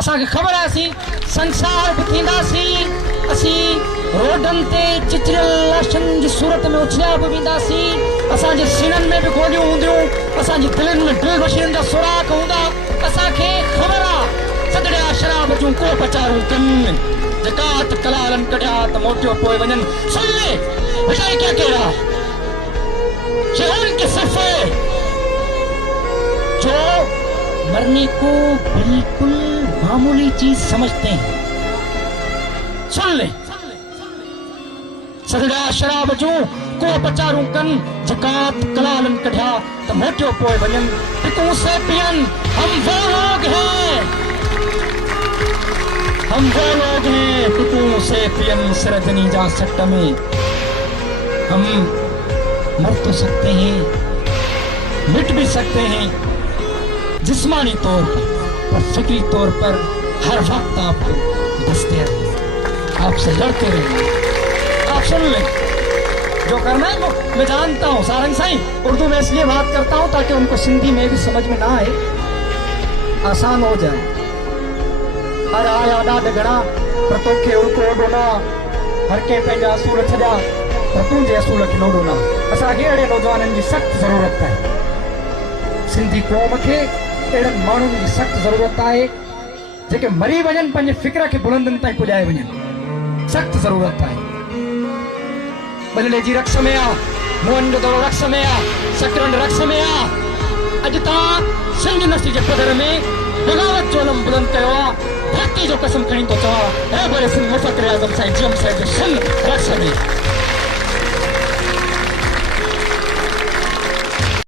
असांखे ख़बर आहे असीं संसार बि थींदासीं, असीं रोडनि ते चिचरियल लाशनि जी सूरत में उछलिया बि वेंदासीं, असांजे सीननि में बि गोलियूं हूंदियूं, असांजी दिलनि में दिल बशीरनि जा सुराख हूंदा। असांखे ख़बर आहे सदड़िया शराब जूं को पचारूं कनि, ज़कात कलालनि कढिया त मोटियो पोइ वञनि। सुन ले बेचारे क्या कह रहा है, उनके सफ़े जो मरने को बिल्कुल मामूली चीज समझते हैं। सुन ले सदड़ा शराब जूं को पचारूं कन, ज़कात कलालन कढिया त मोटियो पोइ वञन। पिकूं से पियन हम वो लोग हैं, हम वो लोग हैं। पिकूं से पियन सरजनी जा सट्ट में। हम मर तो सकते हैं, मिट भी सकते हैं जिस्मानी तौर पर फिक्री तौर पर हर वक्त आपको बसते रहें, आपसे लड़ते रहें। आप सुन लें, जो करना है वो मैं जानता हूँ। सारंग साईं उर्दू में इसलिए बात करता हूँ ताकि उनको सिंधी में भी समझ में ना आए, आसान हो जाए। हर आया ॾाढ घणा पर तोखे उड़को ओॾो ना, हर कंहिं पंहिंजा असूल छॾिया पर तुंहिंजे असूल खे नोॾो ना। असांखे अहिड़े नौजवाननि जी सख़्त ज़रूरत आहे। सिंधी क़ौम खे अहिड़नि माण्हुनि जी सख़्त ज़रूरत आहे जेके मरी वञनि, पंहिंजे फ़िक्र खे बुलंदनि ताईं पुॼाए वञनि। सख़्त ज़रूरत आहे। बदिले जी रक़्स में आहे, मुअनि जो दड़ो रक़्स में आहे, सकरनि रक़्स में आहे। अॼु तव्हां सिंध नस्ल जे पधर में बग़ावत जो अलम बुलंद कयो आहे। धरती जो कसम खणी थो चवां, ऐं भले सिंध मुफ़क़िर आज़म साईं जियम साहिब जो सिंध रक़्स में।